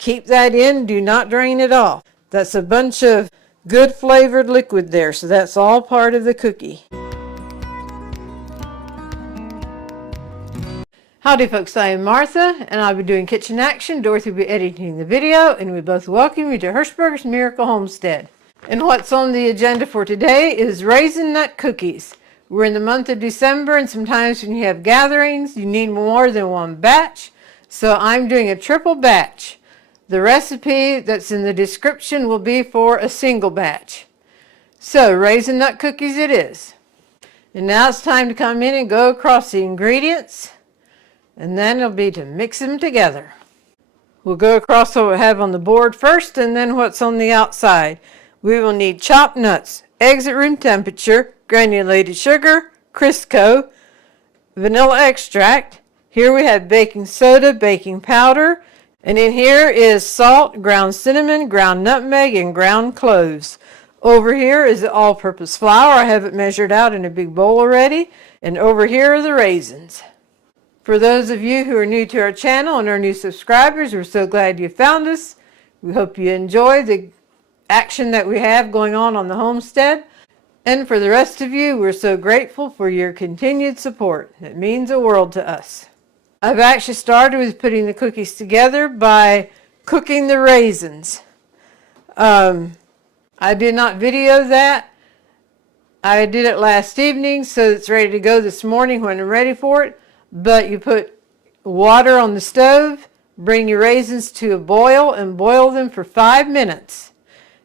Keep that in, do not drain it off. That's a bunch of good flavored liquid there, so that's all part of the cookie. Howdy folks, I am Martha, and I'll be doing kitchen action. Dorothy will be editing the video, and we both welcome you to Hirschberger's Miracle Homestead. And what's on the agenda for today is raisin nut cookies. We're in the month of December, and sometimes when you have gatherings, you need more than one batch. So I'm doing a triple batch. The recipe that's in the description will be for a single batch. So raisin nut cookies it is. And now it's time to come in and go across the ingredients. And then it'll be to mix them together. We'll go across what we have on the board first and then what's on the outside. We will need chopped nuts, eggs at room temperature, granulated sugar, Crisco, vanilla extract. Here we have baking soda, baking powder, and in here is salt, ground cinnamon, ground nutmeg, and ground cloves. Over here is the all-purpose flour. I have it measured out in a big bowl already. And over here are the raisins. For those of you who are new to our channel and our new subscribers, we're so glad you found us. We hope you enjoy the action that we have going on the homestead. And for the rest of you, we're so grateful for your continued support. It means a world to us. I've actually started with putting the cookies together by cooking the raisins. I did not video that. I did it last evening, so it's ready to go this morning when I'm ready for it. But you put water on the stove, bring your raisins to a boil, and boil them for 5 minutes.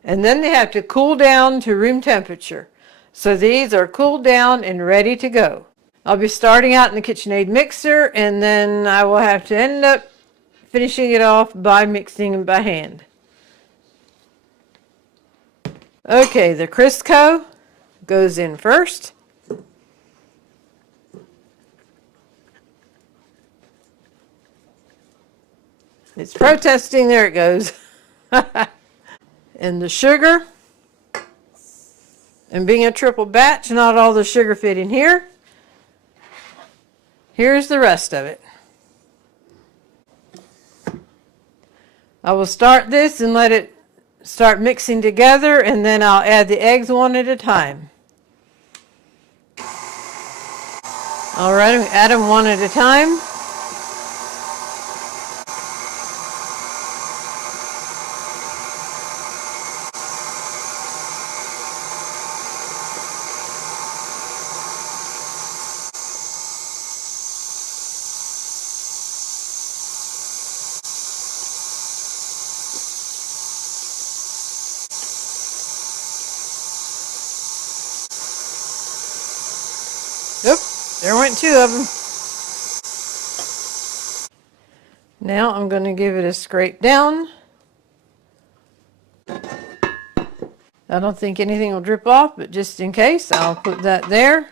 And then they have to cool down to room temperature. So these are cooled down and ready to go. I'll be starting out in the KitchenAid mixer, and then I will have to end up finishing it off by mixing them by hand. Okay, the Crisco goes in first. It's protesting, there it goes. And the sugar. And being a triple batch, not all the sugar fit in here. Here's the rest of it. I will start this and let it start mixing together, and then I'll add the eggs one at a time. All right, add them one at a time. Oop, there went 2 of them. Now I'm going to give it a scrape down. I don't think anything will drip off, but just in case, I'll put that there.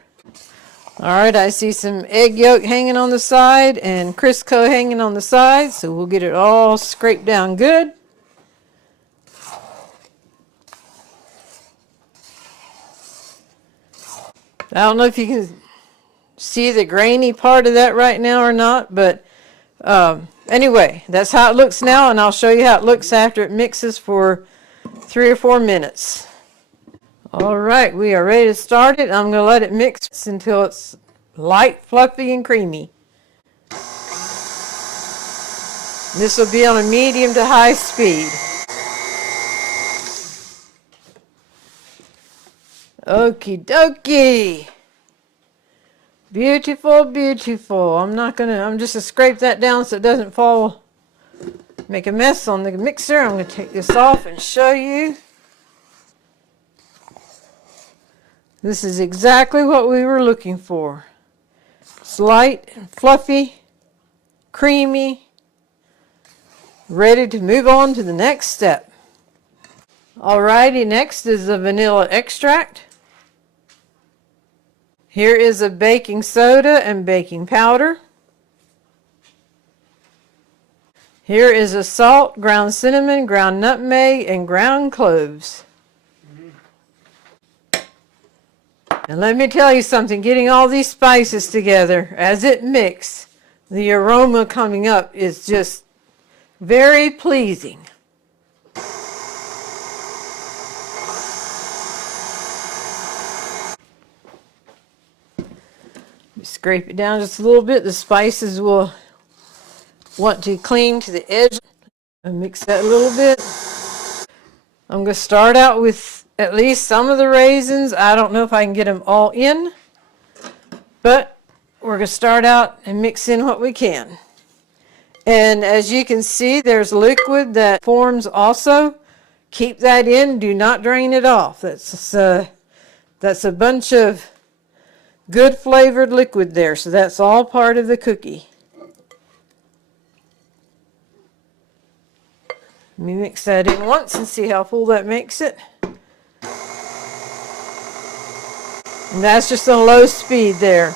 All right, I see some egg yolk hanging on the side and Crisco hanging on the side, so we'll get it all scraped down good. I don't know if you can see the grainy part of that right now or not, but anyway, that's how it looks now, and I'll show you how it looks after it mixes for 3 or 4 minutes. All right, we are ready to start it. I'm going to let it mix until it's light, fluffy, and creamy. This will be on a medium to high speed. Okie dokie. Beautiful, beautiful. I'm just going to scrape that down so it doesn't fall, make a mess on the mixer. I'm going to take this off and show you. This is exactly what we were looking for. It's light and fluffy, creamy, ready to move on to the next step. Alrighty, next is the vanilla extract. Here is a baking soda and baking powder. Here is a salt, ground cinnamon, ground nutmeg, and ground cloves. And let me tell you something, getting all these spices together as it mixes, the aroma coming up is just Very pleasing. Scrape it down just a little bit. The spices will want to cling to the edge. And mix that a little bit. I'm going to start out with at least some of the raisins. I don't know if I can get them all in, but we're going to start out and mix in what we can. And as you can see, there's liquid that forms also. Keep that in. Do not drain it off. That's a bunch of good flavored liquid there. So that's all part of the cookie. Let me mix that in once and see how full that makes it. And that's just on low speed there.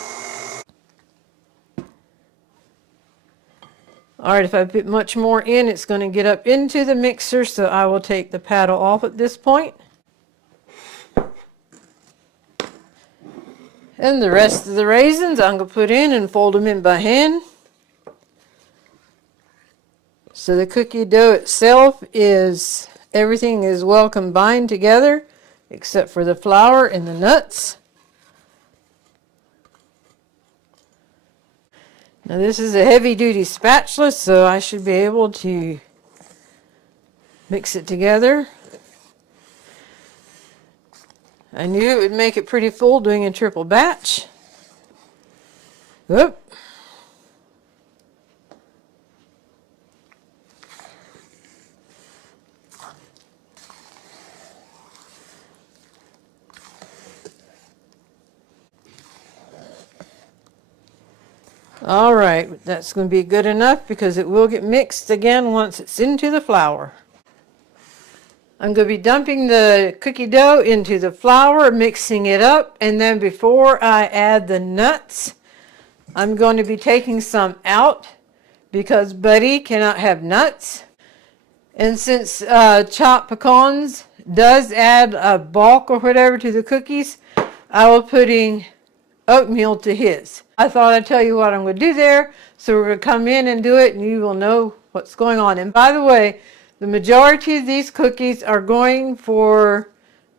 Alright, if I put much more in, it's going to get up into the mixer, so I will take the paddle off at this point. And the rest of the raisins I'm going to put in and fold them in by hand. So the cookie dough itself is, everything is well combined together, except for the flour and the nuts. Now this is a heavy duty spatula, so I should be able to mix it together. I knew it would make it pretty full doing a triple batch. Whoop. All right, that's going to be good enough because it will get mixed again once it's into the flour. I'm going to be dumping the cookie dough into the flour, mixing it up, and then before I add the nuts, I'm going to be taking some out because Buddy cannot have nuts. And since chopped pecans does add a bulk or whatever to the cookies, I will putting oatmeal to his. I thought I'd tell you what I'm going to do there, so we're going to come in and do it and you will know what's going on. And by the way, the majority of these cookies are going for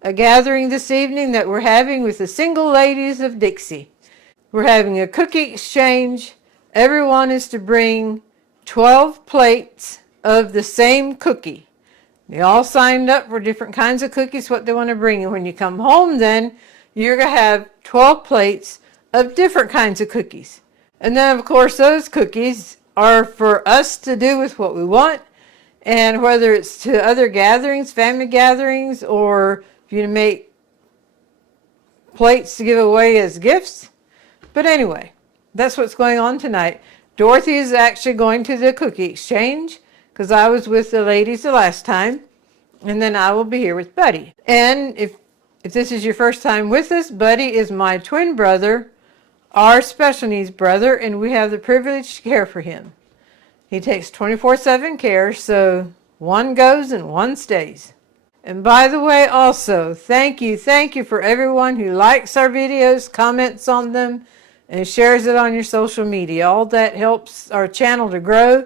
a gathering this evening that we're having with the single ladies of Dixie. We're having a cookie exchange. Everyone is to bring 12 plates of the same cookie. They all signed up for different kinds of cookies, what they want to bring. And when you come home then, you're going to have 12 plates of different kinds of cookies. And then of course those cookies are for us to do with what we want. And whether it's to other gatherings, family gatherings, or if you make plates to give away as gifts. But anyway, that's what's going on tonight. Dorothy is actually going to the cookie exchange because I was with the ladies the last time. And then I will be here with Buddy. And if this is your first time with us, Buddy is my twin brother, our special needs brother, and we have the privilege to care for him. He takes 24/7 care, so one goes and one stays. And by the way, also, thank you for everyone who likes our videos, comments on them, and shares it on your social media. All that helps our channel to grow,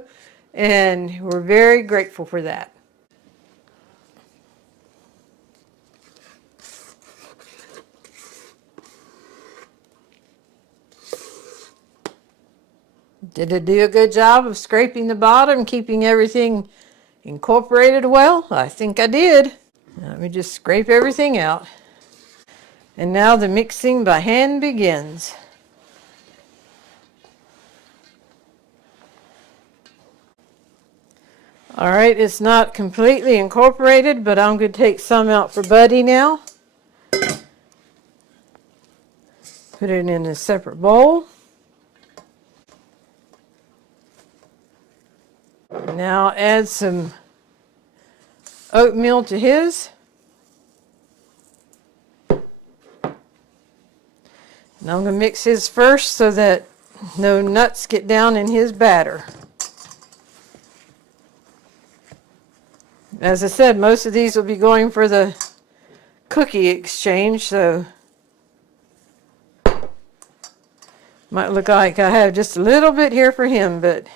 and we're very grateful for that. Did it do a good job of scraping the bottom, keeping everything incorporated well? I think I did. Let me just scrape everything out. And now the mixing by hand begins. All right, it's not completely incorporated, but I'm going to take some out for Buddy now. Put it in a separate bowl. Now add some oatmeal to his. Now I'm going to mix his first so that no nuts get down in his batter. As I said, most of these will be going for the cookie exchange, so might look like I have just a little bit here for him, but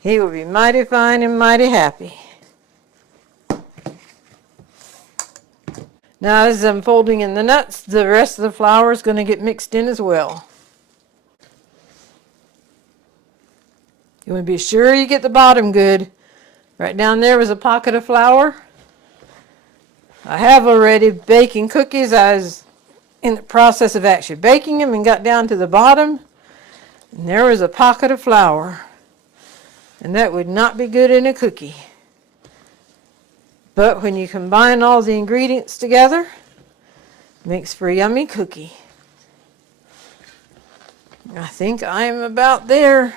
He will be mighty fine and mighty happy. Now as I'm folding in the nuts, the rest of the flour is going to get mixed in as well. You want to be sure you get the bottom good. Right down there was a pocket of flour. I have already baking cookies. I was in the process of actually baking them and got down to the bottom. And there was a pocket of flour. And that would not be good in a cookie. But when you combine all the ingredients together, it makes for a yummy cookie. I think I'm about there.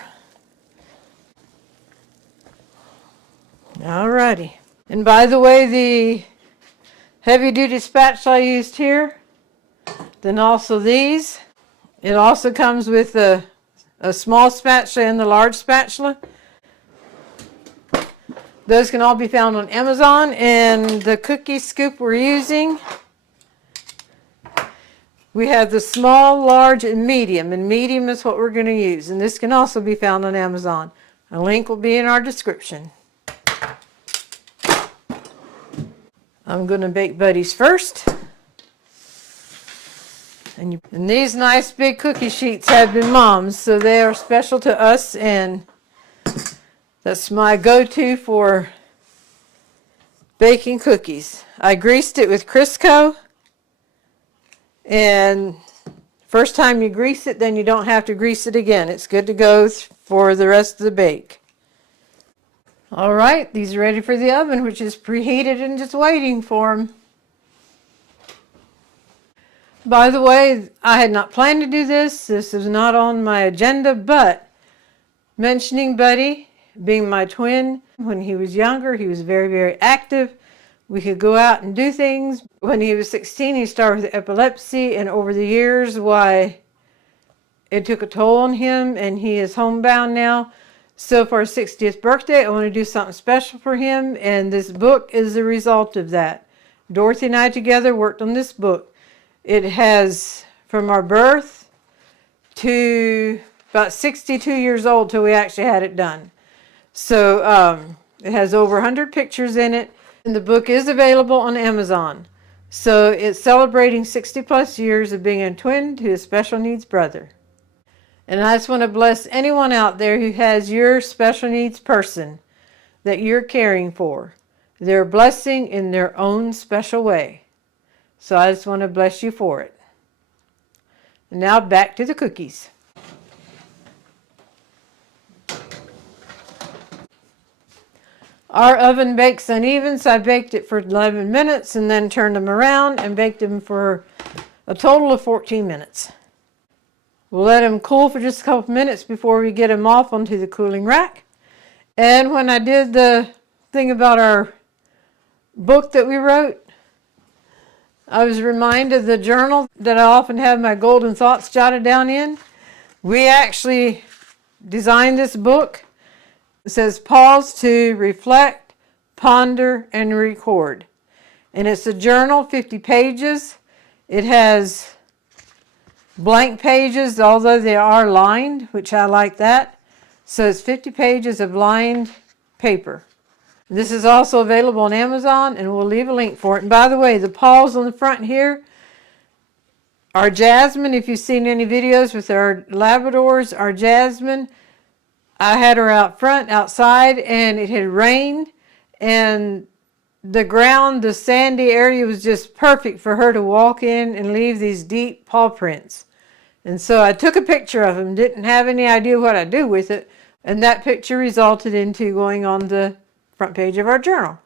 Alrighty. And by the way, the heavy-duty spatula I used here, then also these. It also comes with a small spatula and the large spatula. Those can all be found on Amazon. And the cookie scoop we're using, we have the small, large, and medium. And medium is what we're going to use. And this can also be found on Amazon. A link will be in our description. I'm going to bake buddies first. And these nice big cookie sheets have been Mom's, so they are special to us, and that's my go-to for baking cookies. I greased it with Crisco, and first time you grease it, then you don't have to grease it again. It's good to go for the rest of the bake. All right, these are ready for the oven, which is preheated and just waiting for them. By the way, I had not planned to do this. This is not on my agenda, but mentioning Buddy being my twin, when he was younger, he was very, very active. We could go out and do things. When he was 16, he started with epilepsy, and over the years, why, it took a toll on him, and he is homebound now. So for his 60th birthday, I want to do something special for him, and this book is the result of that. Dorothy and I together worked on this book. It has from our birth to about 62 years old till we actually had it done. So it has over 100 pictures in it, and the book is available on Amazon. So it's celebrating 60 plus years of being a twin to a special needs brother. And I just want to bless anyone out there who has your special needs person that you're caring for. They're a blessing in their own special way. So I just want to bless you for it. And now back to the cookies. Our oven bakes uneven, so I baked it for 11 minutes and then turned them around and baked them for a total of 14 minutes. We'll let them cool for just a couple minutes before we get them off onto the cooling rack. And when I did the thing about our book that we wrote, I was reminded of the journal that I often have my golden thoughts jotted down in. We actually designed this book. It says pause to reflect, ponder, and record. And it's a journal, 50 pages. It has blank pages, although they are lined, which I like that. So it's 50 pages of lined paper. This is also available on Amazon, and we'll leave a link for it. And by the way, the paws on the front here are Jasmine. If you've seen any videos with our Labradors, our Jasmine, I had her out front, outside, and it had rained, and the ground, the sandy area was just perfect for her to walk in and leave these deep paw prints. And so I took a picture of them, didn't have any idea what I'd do with it, and that picture resulted into going on the front page of our journal.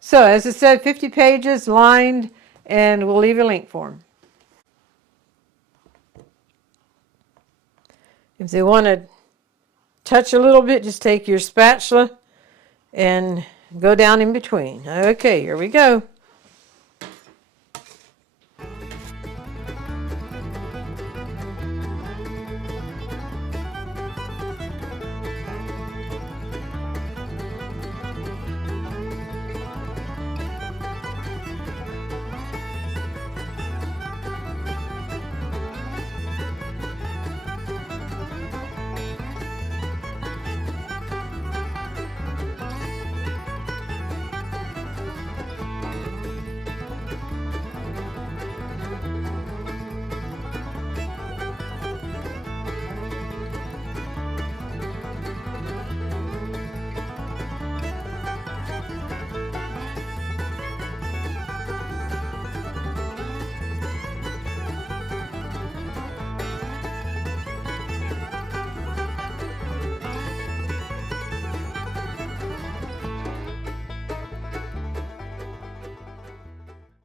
So as I said, 50 pages lined, and we'll leave a link for them. If they want to touch a little bit, just take your spatula and go down in between. Okay, here we go.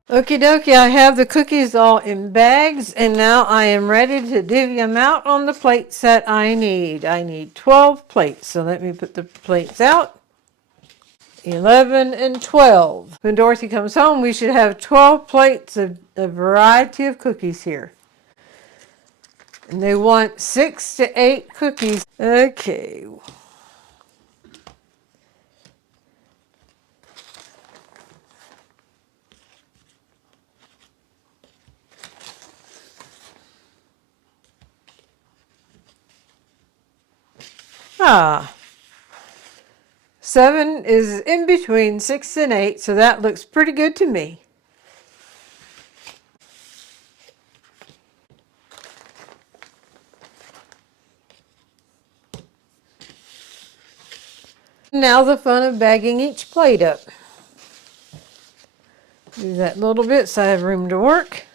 Okie dokie, I have the cookies all in bags, and now I am ready to divvy them out on the plates that I need. I need 12 plates, so let me put the plates out. 11 and 12. When Dorothy comes home, we should have 12 plates of a variety of cookies here. And they want 6 to 8 cookies. Okay. Ah, 7 is in between 6 and 8, so that looks pretty good to me. Now the fun of bagging each plate up. Do that little bit so I have room to work.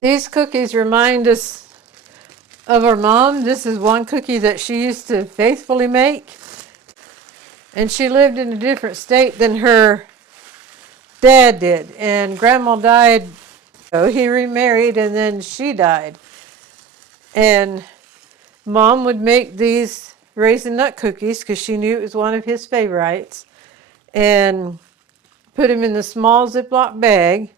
These cookies remind us of our mom. This is one cookie that she used to faithfully make. And she lived in a different state than her dad did. And Grandma died, so he remarried, and then she died. And Mom would make these raisin nut cookies because she knew it was one of his favorites. And put them in the small Ziploc bag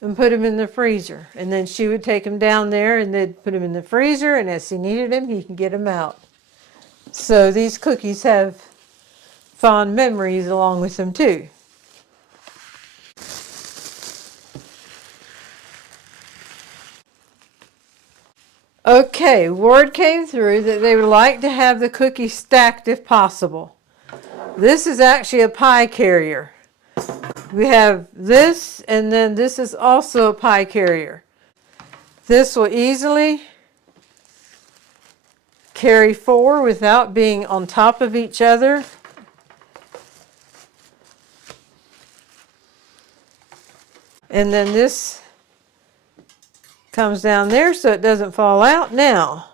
and put them in the freezer. And then she would take them down there and they'd put them in the freezer, and as he needed them, he can get them out. So these cookies have fond memories along with them too. Okay, word came through that they would like to have the cookies stacked if possible. This is actually a pie carrier. We have this, and then this is also a pie carrier. This will easily carry 4 without being on top of each other. And then this comes down there so it doesn't fall out. Now,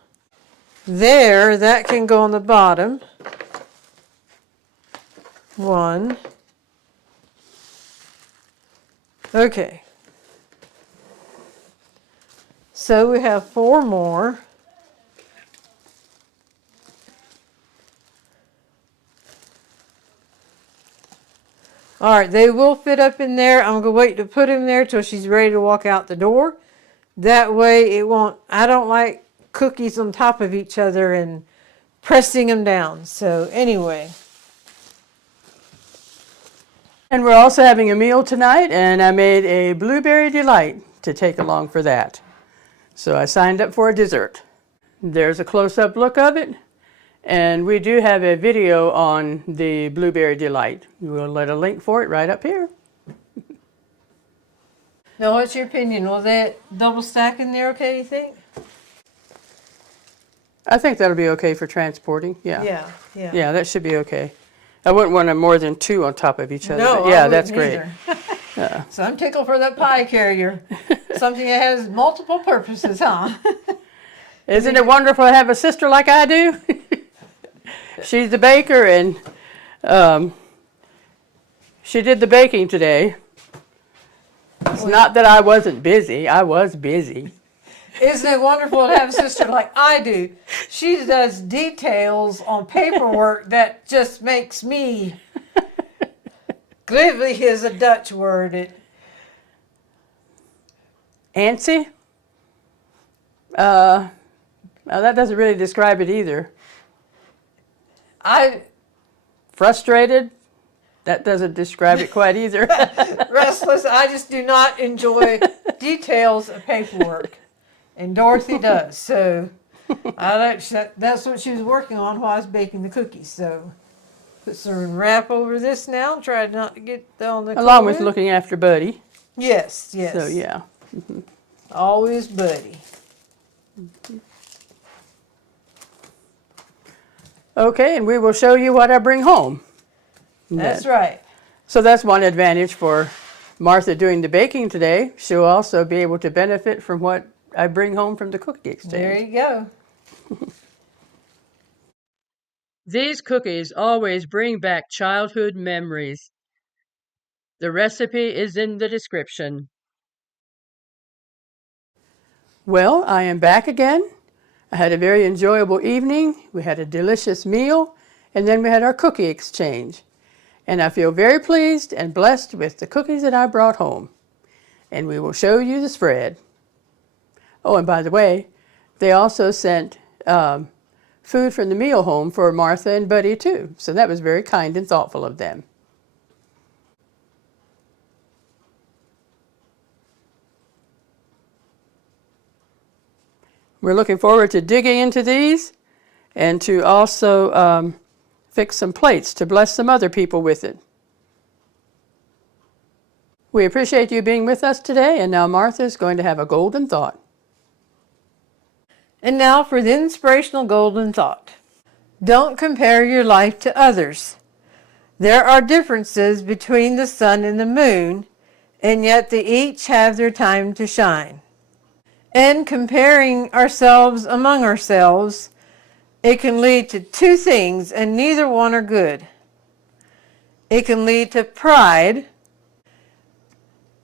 there, that can go on the bottom. 1. Okay. So we have 4 more. All right, they will fit up in there. I'm going to wait to put them there till she's ready to walk out the door. That way it won't, I don't like cookies on top of each other and pressing them down. So anyway. And we're also having a meal tonight, and I made a blueberry delight to take along for that. So I signed up for a dessert. There's a close-up look of it, and we do have a video on the blueberry delight. We'll let a link for it right up here. Now, what's your opinion? Will that double stack in there okay, you think? I think that'll be okay for transporting, yeah. Yeah. Yeah, that should be okay. I wouldn't want more than 2 on top of each other. No, but yeah, I that's wouldn't great. either. So I'm tickled for that pie carrier. Something that has multiple purposes, huh? Isn't it wonderful to have a sister like I do? She's the baker, and she did the baking today. It's not that I wasn't busy. I was busy. Isn't it wonderful to have a sister like I do? She does details on paperwork that just makes me, glibly is a Dutch word. Antsy? That doesn't really describe it either. Frustrated? That doesn't describe it quite either. Restless. I just do not enjoy details of paperwork. And Dorothy does. So that's what she was working on while I was baking the cookies. So put some wrap over this now. Try not to get on the Along with looking after Buddy. Yes. So yeah. Always Buddy. Okay, and we will show you what I bring home. That's right. So that's one advantage for Martha doing the baking today. She'll also be able to benefit from what I bring home from the cookie exchange. There you go. These cookies always bring back childhood memories. The recipe is in the description. Well, I am back again. I had a very enjoyable evening. We had a delicious meal, and then we had our cookie exchange. And I feel very pleased and blessed with the cookies that I brought home. And we will show you the spread. Oh, and by the way, they also sent food from the meal home for Martha and Buddy too. So that was very kind and thoughtful of them. We're looking forward to digging into these and to also fix some plates to bless some other people with it. We appreciate you being with us today, and now Martha is going to have a golden thought. And now for the inspirational golden thought. Don't compare your life to others. There are differences between the sun and the moon, and yet they each have their time to shine. And comparing ourselves among ourselves, it can lead to two things, and neither one are good. It can lead to pride,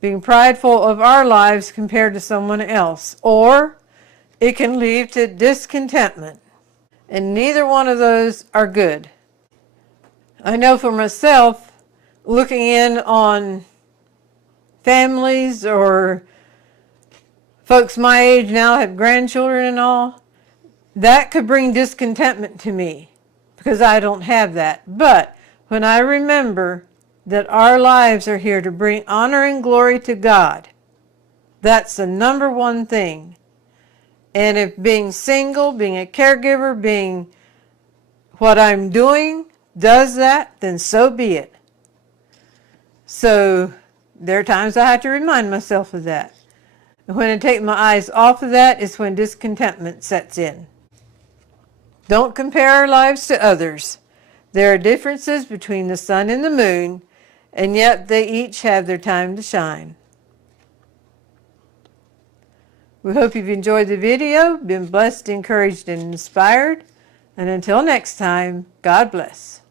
being prideful of our lives compared to someone else, or it can lead to discontentment, and neither one of those are good. I know for myself, looking in on families or folks my age now have grandchildren and all, that could bring discontentment to me because I don't have that. But when I remember that our lives are here to bring honor and glory to God, that's the number one thing. And if being single, being a caregiver, being what I'm doing does that, then so be it. So there are times I have to remind myself of that. When I take my eyes off of that is when discontentment sets in. Don't compare our lives to others. There are differences between the sun and the moon, and yet they each have their time to shine. We hope you've enjoyed the video, been blessed, encouraged, and inspired. And until next time, God bless.